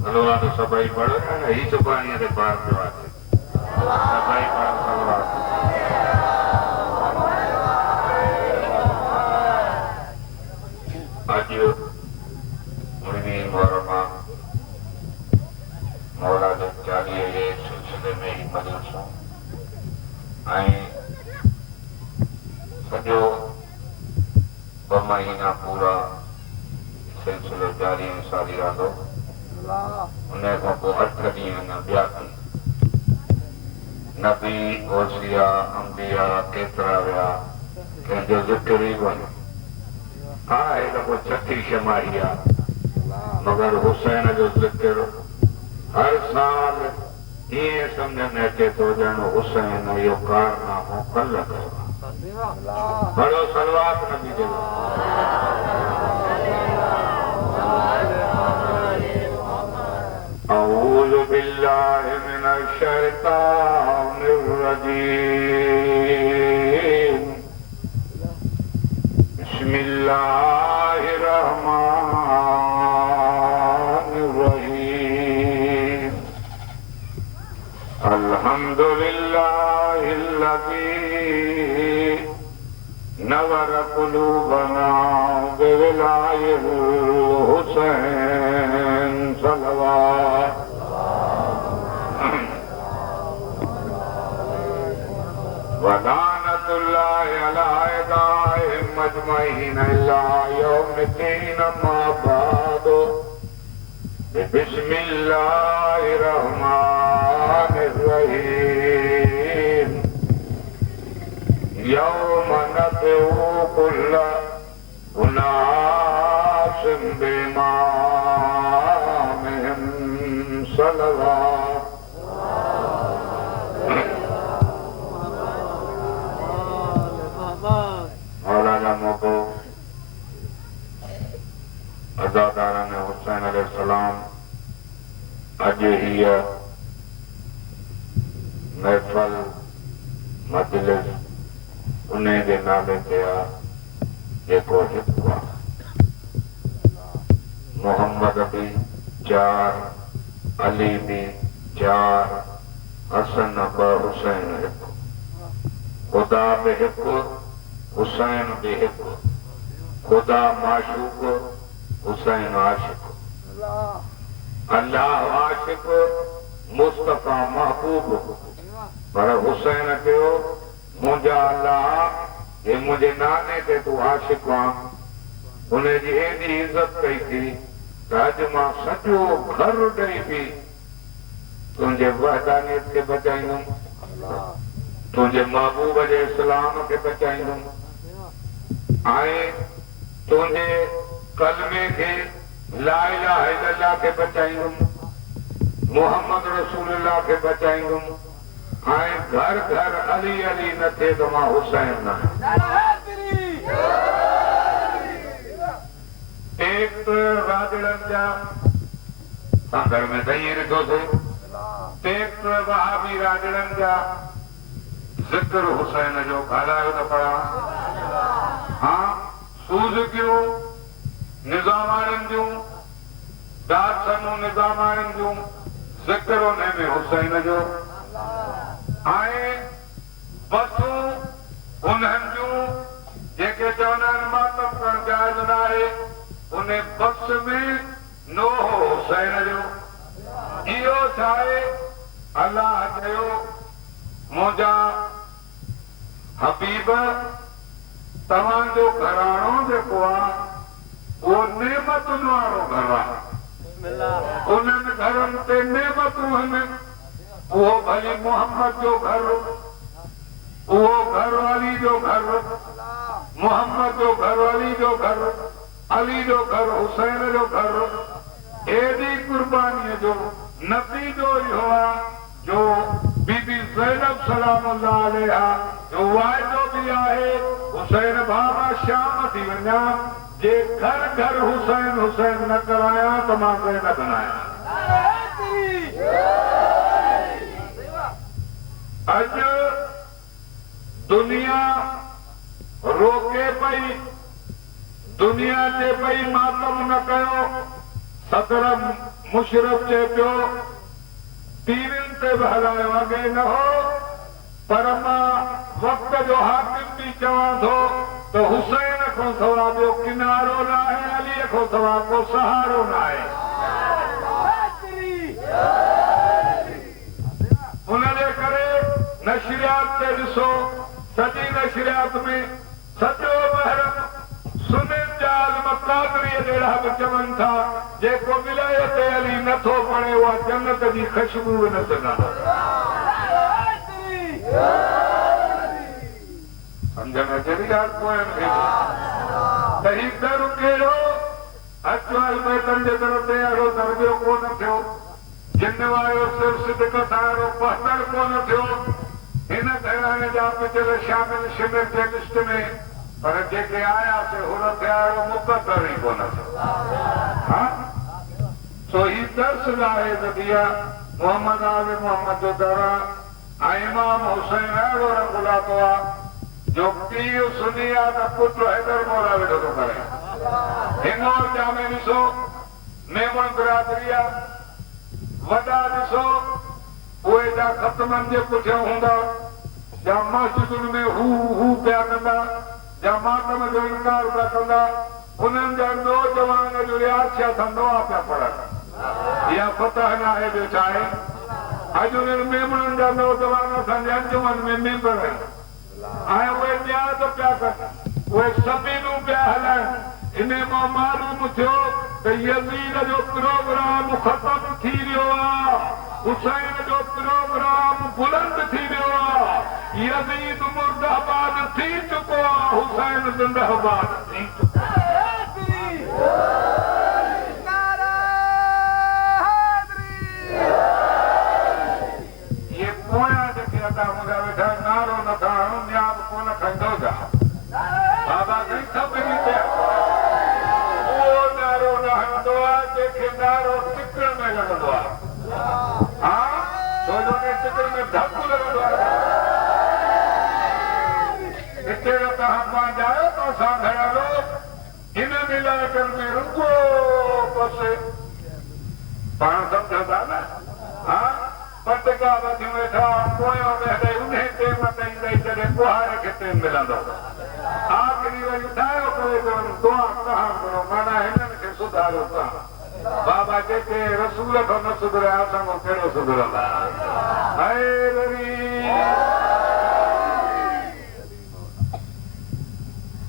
सलवा तो सबाई पढ़ो ना ही तो पानी दे पार पे आते सबाई पढ़ो सलवा आज मुर्गी वरमा मौला दे चालीहे जे सिलसिले में ही मजलिसूं ऐं सॼो 2 महीना पूरा सिलसिलो जारी सारी रहंदो उन खां पोइ 8 ॾींहं अञा ॿिया नबी ओसिया अंबिया केतिरा विया कंहिंजो ज़िक्र ई कोन्हे हा हेॾो को छठी शमाही आहे मगर हुसैन जो ज़िक्र हर साल ईअं सम्झ में अचे थो ॼण हुसैन इहो कारनामो कल्ह कयो बड़ो सलवात नबी जो أعوذ بالله من الشيطان الرجيم بسم الله الرحمن الرحيم الحمد لله الذي نور قلوبنا بولاية الحسين صلوات ولعنة الله على أعدائهم أجمعين إلى يوم الدين ما بعد بسم الله الرحمن الرحيم يوم ندعو كل أناس بإمامهم صلوات मौलाना मोको अज़ादारान हुसैन अलैहिस्सलाम अज ही महफल मजलिस उन्हें के नाले ते जेको हिकु आहे मोहम्मद भी 4 अली भी 4 हसन 2 हुसैन 1 खुदा भी 1 हुसैन भी 1 खुदा माशूक हुसैन आशिक अल्लाह आशिक मुस्तफा महबूब पर हुसैन कहो मुझा अल्लाह ये मुझे नाने ते तू आशिक उन्हें जी एडी इज्जत कई थी अज मां सॼो घर ॾेई बि तुंहिंजे वहदानियत खे बचाईंदुमि तुंहिंजे महबूब जे इस्लाम खे बचाईंदुमि ऐं तुंहिंजे कलमे खे ला इलाहा इल्लल्लाह खे बचाईंदुमि मोहम्मद रसूलुल्लाह खे बचाईंदुमि ऐं घर घर अली अली न थिए त मां हुसैन न एक राजड़न जा संदर में दही ॾिठो थे एक वहाबी राजड़न जा जिक्र हुसैन जो ॻाल्हायो त पढ़ा हाँ सूज़ कयो निज़ामाणियुनि जूं दाद समूह निज़ामाणियुनि जूं जिक्र उन में हुसैन जो ऐं बसूं उन्हनि जूं जेके चवंदा आहिनि मातम करणु जाइज़ न आहे उन बस में नोह हुसैन जो इहो छा आहे अल्लाह चयो मुंहिंजा हबीब तव्हांजो घराणो जेको आहे उहो नेमतुनि वारो घर आहे उन्हनि घरनि ते नेमतूं आहिनि उहो भली मोहम्मद जो घर उहो घरवाली जो घर मोहम्मद जो घरवाली जो घर अली जो घर हुसैन जो घर एडी कुर्बानीअ जो नतीजो इहो आहे जो बीबी ज़ैनब सलामुल्लाह अलैहा जो वाइदो बि आहे हुसैन बाबा शाम थी वञा जे घर घर हुसैन हुसैन न कराया तो मां ज़ैनब न आहियां अज दुनिया रोके पई दुनिया जे पई मातम न कयो सदर मुशरफ चए पियो टीवियुनि ते बि हलायो अॻे न हो पर मां वक़्त जो हाकिम बि चवां थो त हुसैन खां सवाइ ॿियो किनारो न आहे अलीअ खां सवाइ को सहारो न आहे हुनजे करे नशरियात ते ॾिसो सॼी नशरियात में सॼो महरम सुन्नत जा मक़ादरीअ जहिड़ा बि चवनि था जेको विलायत अली नथो पढ़े उहा जन्नत जी ख़ुशबू बि न सघंदो सम्झ में अचे थी ॻाल्हि पोयनि खे त ही दर कहिड़ो अचवाल मैतन जे तरफ़ ते अहिड़ो दर ॿियो कोन थियो जिन वारो सिर सिदक सां अहिड़ो पहतर कोन थियो हिन घराणे जा पिचर शामिल शिमिर जे लिस्ट में पर जेके आयासीं हुन थिया अहिड़ो मुक़दर ई कोन थियो सो ही दर्स आहे त दिया मोहम्मद आले मोहम्मद जो दर ऐं इमाम हुसैन अहिड़ो रंग लाथो आहे जो पीउ सुनी आहे त पुटु हैदर मौला वेठो थो करे हिंगोर जा में ॾिसो मेमण बिरादरी आहे वॾा ॾिसो उहे जा ख़तमनि जे पुठियां हूंदा जा मस्जिदुनि में हू पिया कंदा जा मातम जो इनकार पिया कंदा उन्हनि जा नौजवान जो रियाज़ सां नवा पिया पढ़नि इहा फतह न आहे ॿियो छा आहे अॼु उन्हनि मेमणनि जा नौजवान असांजे अंजुमन में मेंबर आहिनि ऐं उहे न्याज़ पिया कनि उहे सभीनूं पिया हलाइनि इन मां मालूम थियो त यज़ीद जो प्रोग्राम ख़तम थी वियो आहे हुसैन जो प्रोग्राम बुलंद थी वियो आहे यज़ीद मुर्दाबाद थी चुको आहे हुसैन जिंदाबाद थी चुको ये पोयां जेके अदा मुंहिंजा वेठा नारो नथा हणूं न्याब कोन खंदो जा बाबा कई सभिनी पिया उहो नारो न हणंदो आहे जंहिंखे नारो टिकण में लॻंदो आहे हा छो जो टिकण में धकु लॻंदो आहे हिते तव्हां पंहिंजा आहियो त असां घणो इन इलाइक़नि में रुगो बसि पाण सम्झंदा न हा पटका वधियूं वेठा पोयां वेठे उन टेम ते ईंदे जॾहिं कुहारे खे टेम मिलंदो आख़िरी वरी उठायो करे दुआ कहा करो माना हिननि खे सुधारियो तव्हां बाबा जेके रसूल खां न सुधरिया असां खां कहिड़ो सुधरंदा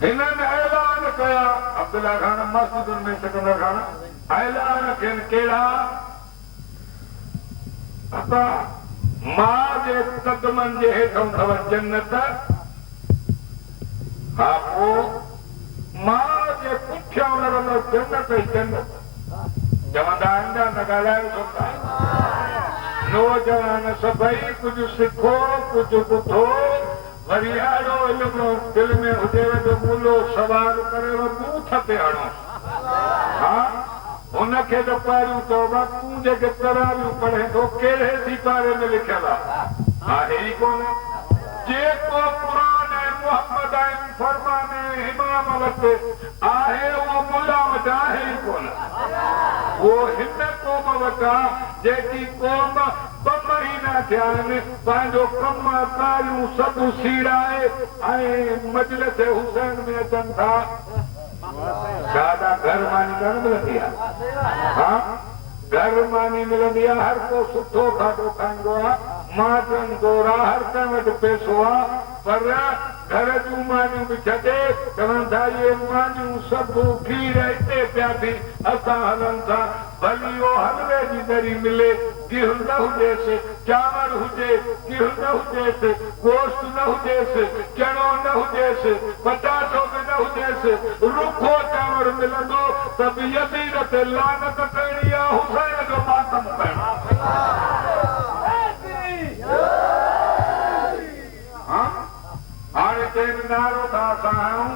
हिननि ऐलान कया अब्दुल्ला खान मस्जिदुनि में सिकंदर खान ऐलान कयनि कहिड़ा मां जे कदमनि जे हेठां अथव जन्नत हा पोइ मां जे पुठियां लॻंदो जन्नत ई जन्नत चवंदा आहिनि न ॻाल्हायो छो नौजवान सभई कुझु सिखो कुझु ॿुधो वरी अहिड़ो इल्मु दिलि में हुजेव जो मुलो सवाल करे बूथ ते हणो हा हुनखे त पहिरियों चइबो तूं जेके तरावियूं पढ़े थो कहिड़े सिपारे में लिखियल आहे ई कोन जेको क़ुरान ऐं मुहम्मद ऐं फरमान इमाम वटि आहे उहो मुला वटि आहे ई कोन उहो हिन क़ौम वटि आहे जेकी क़ौम ॿ महीना थिया आहिनि पंहिंजो कम कारियूं सभु सीड़ाए ऐं मजलिस हुसैन में अचनि था दादा घर मानी न मिलंदी आहे हा घर मानी मिलंदी आहे हर को सुठो खाधो खाईंदो आहे मां चवंदो हर कंहिं वटि पैसो आहे पर घर जूं मानियूं बि छॾे चवनि था इहे मानियूं सभु खीर हिते पिया थी असां हलनि था भली उहो हलवे जी दरी मिले गिहु न हुजेसि चांवर हुजे गिहु न हुजेसि गोश्त न हुजेसि चणो न हुजेसि पटाटो बि न हुजेसि रुखो चांवर मिलंदो त बि यज़ीद ते लानत करणी आहे हुसैन जो मातम करणो हाणे चइनि नारो था असां हणूं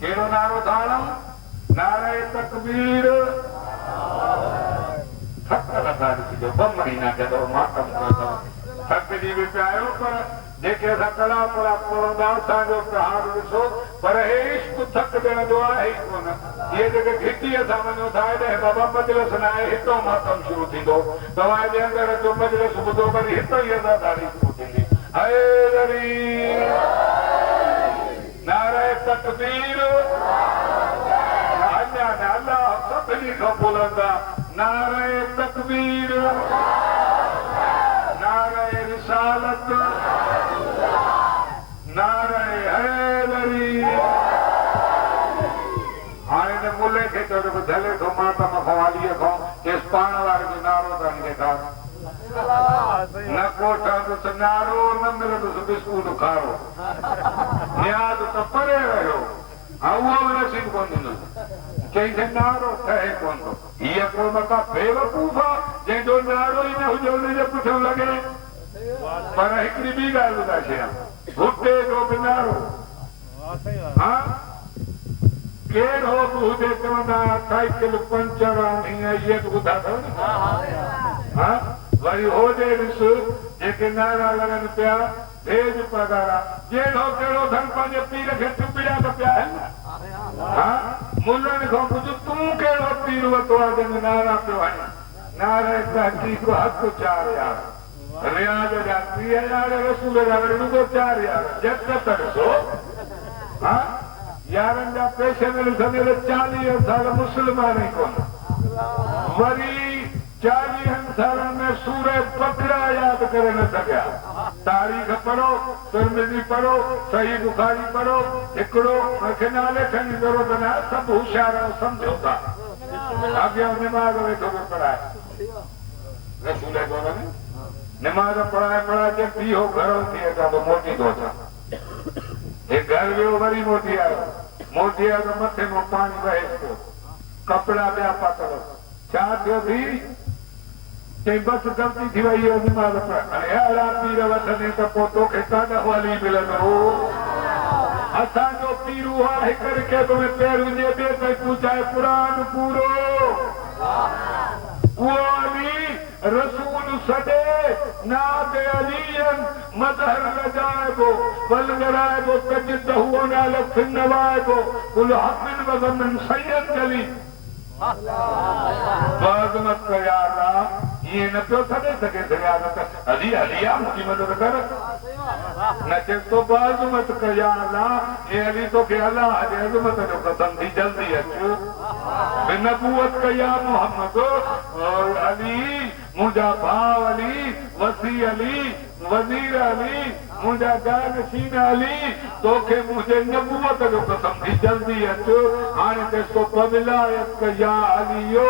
कहिड़ो नारो था हणूं नारे तकबीर थक नथा ॾिसिजो 2 महीना जॾहिं मातम कयो थकिजी बि पिया आहियो पर जेके असां कलाक पढ़ंदा असांजो हाल ॾिसो पर हे इश्क थक देण जो आहे कोन ये जेके घिटीअ सां वञो था हेॾे बाबा मजलिस न आहे हितां मातम शुरू थींदो तव्हांजे अंदर जो मजलिस ॿुधो वरी हितां ई अज़ादारी शुरू थींदी हैदरी नारे तकबीर अञा न अल्लाह सभिनी खां बुलंद नारे तकबीर नारे रिसालत नारे हैदरी हाणे ने मुले खे चयो झले थो मातम खवालीअ खां केस पाण वारे जो नारो त ॾेखार न कोठंदुसि नारो न मिलंदुसि बिस्कुट खारो नियाज़ त परे रहियो उहो बि नसीब कोन ॾींदुसि कंहिंखे नारो ठहे कोन थो हीअ को मका बेवकूफ़ आहे जंहिंजो नारो ई न हुजे हुनजे पुठियां लॻे पर हिकिड़ी ॿी ॻाल्हि ॿुधाए छॾियां भुटे जो बि नारो हा कहिड़ो बि हुजे चवंदा साइकिल पंचर हीअं इहे बि ॿुधा अथव न हा वरी होॾे ॾिस जेके नारा लॻनि पिया भेज पगारा जहिड़ो कहिड़ो धन पंहिंजे पीर खे चुपिड़ा त पिया आहिनि हा मुलनि खां पुछ तूं कहिड़ो पीर वरितो आहे जंहिंमें नारा पियो आहे नारे तहक़ीक़ हक़ 4000 रियाज़ जा 30,000 रसूल जा वरी रुगो 4000 जत ॾिसो हा यारनि जा पेशन ॾिसंदे 40 साल मुस्लमान ई कोन वरी 40 सालनि में सूरह बकरा यादि करे न सघिया तारीख़ पढ़ो तिरमिज़ी पढ़ो सही बुखारी पढ़ो हिकिड़ो मूंखे नाले खणी ज़रूरत न आहे सभु होशियार सम्झो था अॻियां निमाज़ वेठो पियो पढ़ाए रसूल दौर में निमाज़ पढ़ाए के बीहो घरों थी अचां तो मोटी थो अचां हे घर वियो वरी मोटी आयो त मथे मां पाणी वहे पियो कपिड़ा ॿिया पातल छा थियो थी चई बस ग़लती थी वई आहे निमाज़ पढ़ हाणे अहिड़ा पीर वठंदे त पोइ तोखे काॾा हली मिलंदो असांजो पीर उहा हिकु खेत में पेर विझे ॿिए ताईं तूं चाहे क़ुरान पूरो उहो अली रसूल सॾे नाद अलीयन मदहर लजाइबो बल गराइबो तजदहु अनाल फिन नवाइबो कुल हक़िन व ग़मन सैयद जली बाज़मत कर या अल्लाह ये न पियो सॾे सघे त अली अलिया मुंहिंजी मदद कर न चए तो बाज़मत कर या अल्लाह ये अली तोखे अल्लाह जे अज़मत जो कसम थी जल्दी अचो नबूवत कर या मोहम्मद अली मुंहिंजा भाउ अली वसी अली वज़ीर अली मुंहिंजा जानशीन अली तोखे मुंहिंजे नबूवत जो कसम थी जल्दी अचो हाणे चएसि तो पविलायत कर या अलियो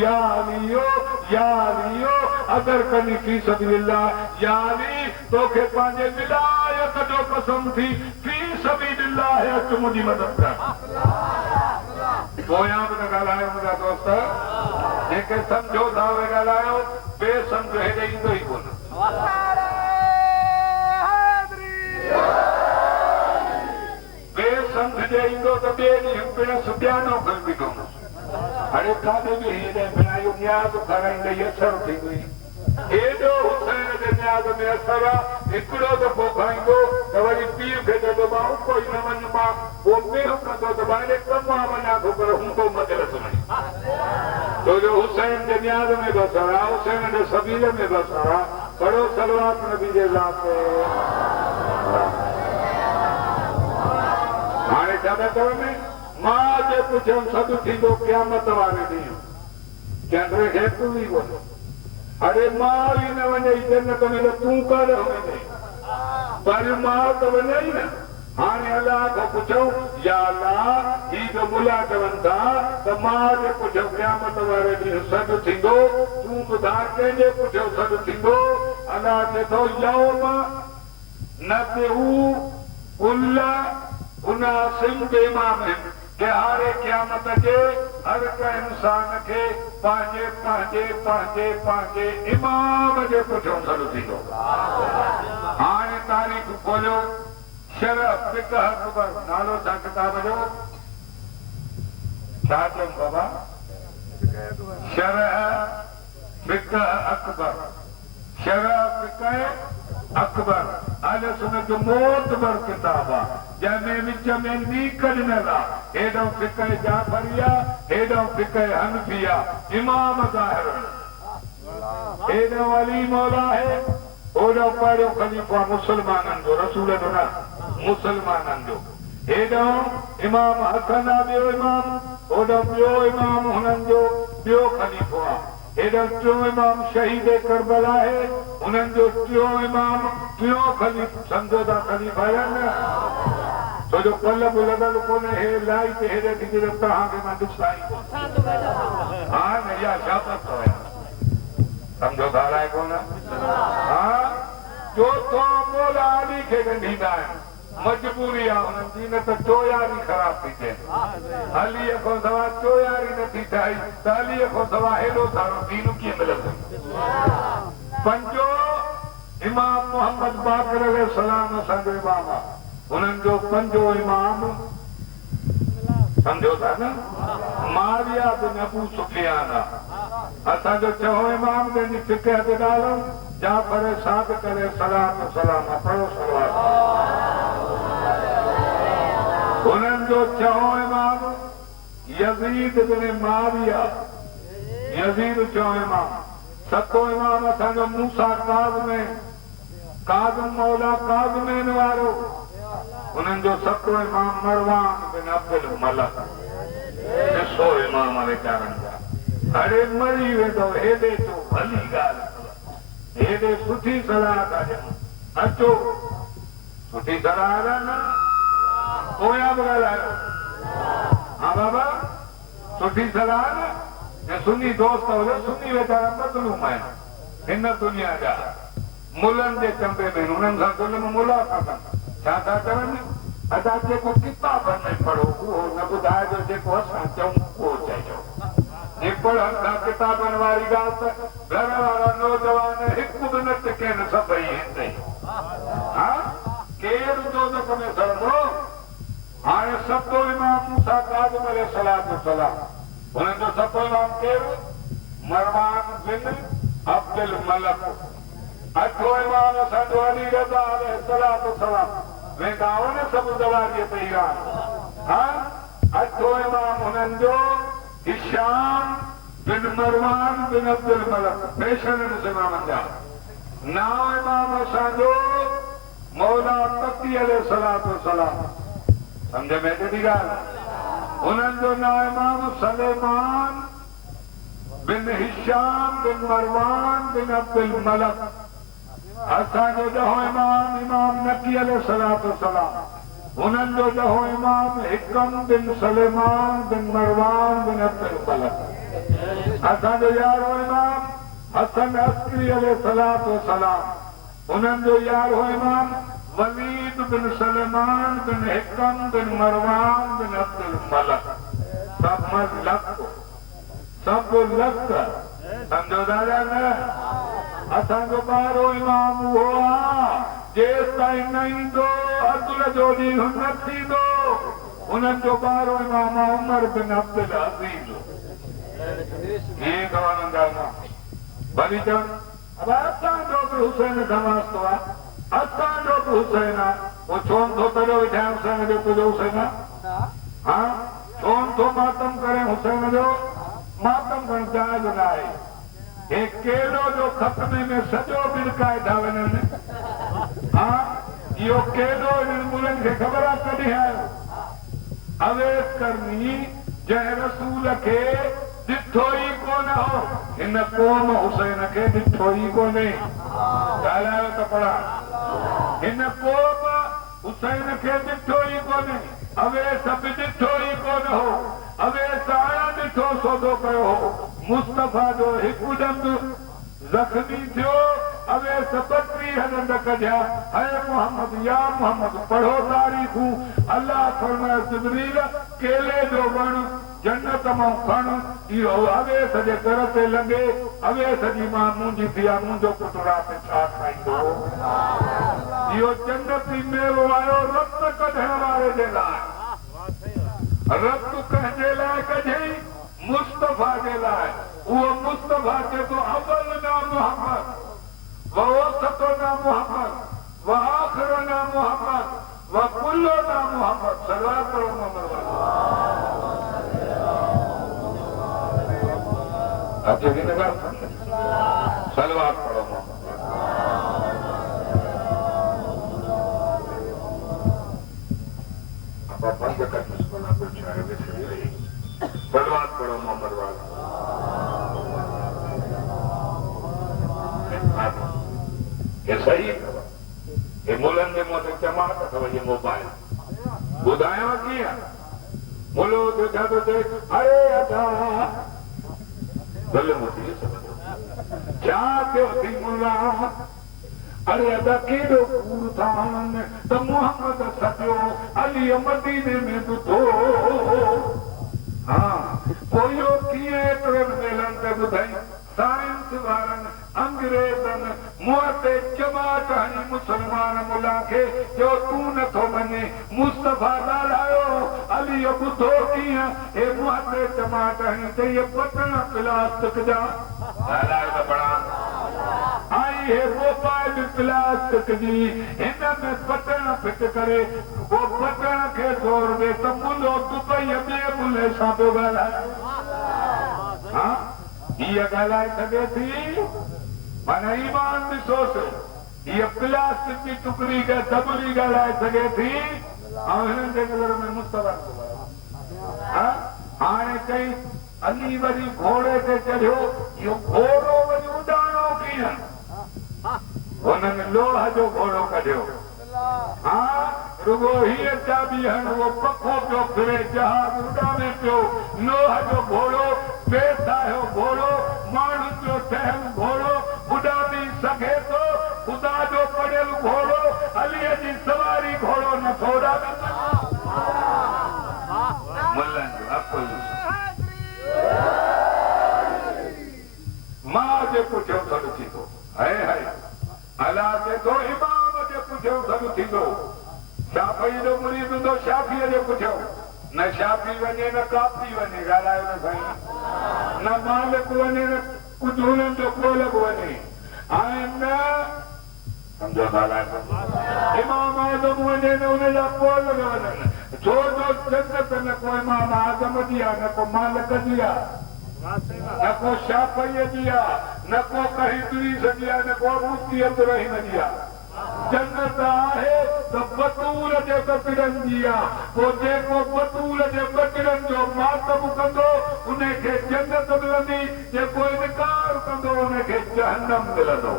या अलियो या अलियो अगर कनी फी सबिलिल्लाह या अली तोखे पंहिंजे विलायत जो कसम थी फी सबिलिल्लाह अच मुंहिंजी मदद कर पोयां बि न ॻाल्हायो मुंहिंजा दोस्त जेके सम्झो था उहे ॻाल्हायो बेसम्झो हेॾे ईंदो ई कोन बेसम्झ जे ईंदो त ॿिए ॾींहुं पिण सुबियानो करे बीठो हाणे काॾे बि हेॾे बिनायो न्याज़ कराईंदे असर थींदी हेॾो हुसैन जे न्याज़ में असर आहे हिकिड़ो दफ़ो खाईंदो त वरी पीउ खे चवंदो मां कोई न वञ मां पोइ ॿियो कंदो त भाई कम आहे वञा थो पर हूं तो मजलिस वञे छो जो हुसैन जे न्याज़ में बि असर आहे हुसैन जे सबील में बि असर आहे पढ़ो सलवात नबी जे लाइ हाणे छा था चवनि मां जे पुठियां सभु थींदो क़यामत वारे ॾींहुं चंड खे तूं ई कोन अरे मां ई न वञे जन्नत में त तूं काॾे वञे पर मां त वञे ई न हाणे अलाह खां पुछूं या अलाह ही जो मुला चवनि था त मां जे पुठियां क़यामत वारे ॾींहुं सॾु थींदो तूं ॿुधा कंहिंजे पुठियां सॾु थींदो अलाह चए थो यौम नबहू कुल्ल उनासिम बिइमामिहिम के हारे क़यामत जे हर कंहिं इंसान खे पंहिंजे पंहिंजे पंहिंजे पंहिंजे इमाम जे पुठियां सॾु थींदो हाणे तारीख़ खोलियो शरह फिक़ह अकबर नालो छा किताब जो छा चऊं बाबा शरह फिक़ह अकबर शरह फिक़ह अकबर आले सुनत मौत बर किताब आहे जंहिंमें विच में नी कढियल आहे हेॾो फिक़ह जाफरिया हेॾो फिक़ह हनफिया इमाम ज़ाहिर हेॾो वली मौला है ओॾो पहिरियों ख़लीफ़ा मुसलमाननि जो रसूल जो न मुसलमाननि जो हेॾो इमाम हसन आहे ॿियो इमाम ओॾो ॿियो इमाम हुननि जो ॿियो ख़लीफ़ो आहे हेॾो टियों इमाम शहीद करबला आहे हुननि जो टियों इमाम टियों ख़लीफ़ो सम्झो था ख़लीफ़ा न छो जो पल बि लॻल कोन्हे हे लाइट हेॾे थी करे तव्हांखे मां ॾिसां ई कोन हा न इहा शाबत आहे सम्झो था अलाए कोन हा चोथों मौला अली खे ॾींदा आहिनि मजबूरी आहे हुननि जी न त चोयारी ख़राब थी थिए अलीअ खां सवाइ चोयारी नथी ठाही त अलीअ खां सवाइ हेॾो सारो दीन कीअं मिलंदो पंजो इमाम मोहम्मद बाक़र अलैहिस्सलाम असांजो इमाम आहे हुननि जो पंजो इमाम सम्झो था न माविया बिन अबू सुफियान आहे असांजो चओ इमाम जंहिंजी फिक़ह ते ॻाल्हि जाफर सादिक़ अलैहिस्सलाम पढ़ो सलात हुननि जो चओ इमाम यज़ीद बिन माविया यज़ीद चओ इमाम सतो इमाम असांजो मूसा काज़िम मौला काज़िमैन वारो हुननि जो सतो इमाम मरवान बिन अब्दुल मलक ॾिसो इमाम वीचारनि जा अड़े मरी वेंदो हेॾे चो भली ॻाल्हि हेॾे सुठी सलाह था ॾियूं अचो सुठी सलाह न पोयां बि ॻाल्हायो हा बाबा सुठी सलाह न सुनी दोस्त सुनी वीचारा मज़लूम आहिनि हिन दुनिया जा मुलनि जे चंबे में हुननि सां ज़ुल्म मुला था कनि छा था करनि असां जेको किताबनि में पढ़ो उहो न ॿुधाइजो जेको असां चऊं उहो चइजो जे पढ़नि था किताबनि वारी ॻाल्हि त घर वारा नौजवान हिकु बि न टिकनि सभई हिते हा केरु दोज़ख में सड़ंदो हाणे सतो इमाम मूसा काज़िम अलैहिस्सलाम हुननि जो सतो इमाम केरु मरवान बिन अब्दुल मलक अठो इमाम असांजो अली रज़ा अलैहिस्सलाम वेंदा हो न सभु दवारीअ ते ईरान हा अठो इमाम हुननि जो हिशाम बिन मरवान बिन अब्दुल मलक पेशन इमामनि जा नाओ इमाम असांजो मौला तक़ी अलैहिस्सलाम समझ में अचे ॻाल्हि हुननि जो नाओ इमाम सलेमान बिन हिशाम बिन मरवान बिन अब्दुल मलक असांजो ॾहों इमाम नकी अलैहिस्सलाम हुननि जो ॾहों इमाम हिकम बिन सलेमान बिन मरवान बिन अब्दुल मलक असांजो यारहों इमाम हसन अस्करी अलैहिस्सलाम हुननि जो यारहों इमाम वलीद बिन सलेमान बिन हिकम बिन मरवान बिन अब्दुल मलक सब लख सम्झो दादा न असांजो ॿारहों इमाम उहो आहे जेसि ताईं न ईंदो अब्दुल जो ॾींहुं न थींदो हुननि जो ॿारहों इमाम आहे उमर बिन अब्दुल अज़ीज़ इहे तव्हां भली चवनि असांजो बि हुसैन धमास्तो आहे असांजो बि हुसैन आहे पोइ छो थो तॾहिं वेठा हुसैन जो तुंहिंजो हुसैन आहे हा छो थो मातम करे हुसैन जो मातम करण जाइज़ न आहे हे केलो जो ख़तमे में सॼो बिड़काए था वञनि हा इहो केलो हिननि मुल्हनि खे ख़बर आहे कॾहिं आयो अवेस करनी जंहिं रसूल खे ॾिठो ई कोन हो हिन क़ौम हुसैन खे ॾिठो ई कोन्हे ॻाल्हायो त पढ़ा हिन क़ौम हुसैन खे ॾिठो ई कोन्हे अवेस बि ॾिठो ई कोन हो अवेस आया ॾिठो सौदो कयो हो मुस्तफ़ा जो हिकु ॾंद ज़ख़्मी थियो अवेस 32 ॾंद कढिया है मोहम्मद या मोहम्मद पढ़ो तारीख़ूं अल्लाह फरमाए जिब्रील केले जो वण जन्नत मां खण इहो अवेस जे दर ते लॻे अवेस जी मां मुंहिंजी थी आहे मुंहिंजो पुटु राति छा खाईंदो इहो जन्नती मेवो आयो रत कढण वारे जे लाइ रत कंहिंजे लाइ कढई मुस्तफ़ा जे लाइ उहो मुस्तफ़ा चए थो अवल ना मोहम्मद वसतो ना मोहम्मद आखिरना मोहम्मद व कुल्लुना मोहम्मद सल्लल्लाहु अलैहि वसल्लम। अच्छे दिन का सलवार पढ़ो अब बंद कर मुस्कुरा कुछ है सलवार पढ़ो मोहम्मद वाला। ये सही ये मुलन जे मुंह ते चमाट अथव ये मोबाइल ॿुधायांव कीअं मुलो देखा तो देख अरे अदा भले मोटी क्या थियो थी मुला अरे अदा केॾो कूड़ था हणनि त मोहम्मद सॼो अली मदीने में ॿुधो। हाँ पोइ इहो कीअं एतिरे मेलनि ते ॿुधाई साइंस वारनि अंग्रेज़नि मुंहं ते चमाट हणी मुसलमान मुला खे जो तूं नथो मञे मुस्तफा ॻाल्हायो अली ॿुधो कीअं हे मुंहं ते चमाट हणी त इहे बटण प्लास्टिक जा ॻाल्हाए त पढ़ा आई हे मोबाइल प्लास्टिक जी हिन में बटण फिट करे वो बटण खे ज़ोर ॾे त मुलो दुबई ॿिए मुले सां पियो ॻाल्हाए। हाँ इहा ॻाल्हाए सघे थी माना ईमान ॾिसोसि इहा प्लास्टिक जी टुकड़ी खे दॿड़ी ॻाल्हाए सघे थी ऐं हिननि जे नज़र में मुस्तफा हाणे चई अली वरी घोड़े ते चढ़ियो इहो घोड़ो वरी उॾाणो कीअं हुननि लोह जो घोड़ो कढियो। हाँ रुगो हीअ चाबी हण उहो पखो पियो फिरे जहाज उॾामे पियो लोह जो घोड़ो बेसाहियो घोड़ो माण्हुनि जो ठहियल घोड़ो उॾामी सघे थो ख़ुदा जो पढ़ियल घोड़ो अलीअ जी सवारी घोड़ो नथो उॾामे मां जे पुठियो सॾु थींदो हाय हाय अलाह चए थो इमाम जे पुठियो सॾु थींदो शाफ़ी जो मुरीद हूंदो शाफ़ीअ जे पुठियो न शाफ़ी वञे न काफ़ी वञे ॻाल्हायो न साईं न मालिक वञे न कुझु हुननि जो कोलक वञे हाणे न सम्झो ॻाल्हाए इमाम आज़म वञे न हुनजा कोलक वञनि छो जो जन्नत न को इमाम आज़म जी आहे न को मालिक जी आहे न को शाफ़ीअ जी आहे न को कहिदरीस जी आहे न को मुफ्ती अब्दुर्रहीम जी आहे जन्नत आहे त बतूल जे बकरनि जी आहे पोइ जेको बतूल जे बकरनि जो मातम कंदो उनखे जन्नत मिलंदी जेको इनकार कंदो उनखे जहन्नम मिलंदो।